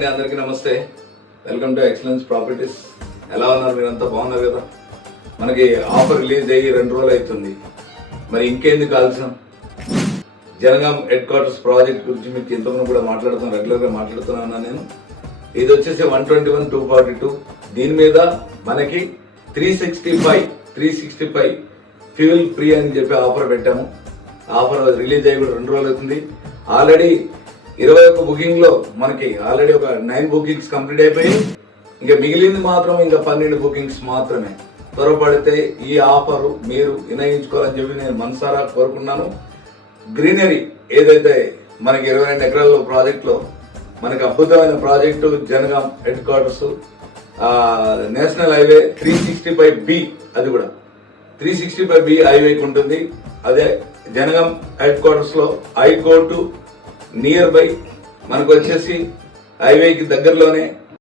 అండి, అందరికీ నమస్తే. Welcome to excellence properties. ఎలా ఉన్నారు? మీరంతా బాగున్నారు కదా? మనకి ఆఫర్ రిలీజ్ అయ్యి 2 రోజులు అవుతుంది. మరి ఇంకెందుకు ఆలస్యం? జనగాం హెడ్ క్వార్టర్స్ ప్రాజెక్ట్ గురించి మీకు ఇంతకుముందు కూడా రెగ్యులర్గా మాట్లాడుతున్నాను నేను. ఇది వచ్చేసి 121,242. దీని మీద మనకి 365 ఫ్యూల్ ఫ్రీ అని చెప్పి ఆఫర్ పెట్టాము. ఆఫర్ రిలీజ్ అయ్యి కూడా 2 రోజులు అవుతుంది. ఆల్రెడీ 21 బుకింగ్ లో మనకి ఆల్రెడీ ఒక 9 బుకింగ్స్ కంప్లీట్ అయిపోయి, ఇంకా మిగిలింది మాత్రం ఇంకా 12 బుకింగ్స్ మాత్రమే. త్వరపడితే ఈ ఆఫర్ మీరు వినియోగించుకోవాలని చెప్పి నేను మనసారా కోరుకున్నాను. గ్రీనరీ ఏదైతే మనకి 22 ఎకరాల ప్రాజెక్ట్ లో మనకి అద్భుతమైన project Jangaon head quarters, national highway 365B, అది కూడా 365B హైవేకి ఉంటుంది. అదే జనగాం హెడ్ క్వార్టర్స్ లో హైకోర్టు నియర్ బై మనకు వచ్చేసి హైవేకి దగ్గరలోనే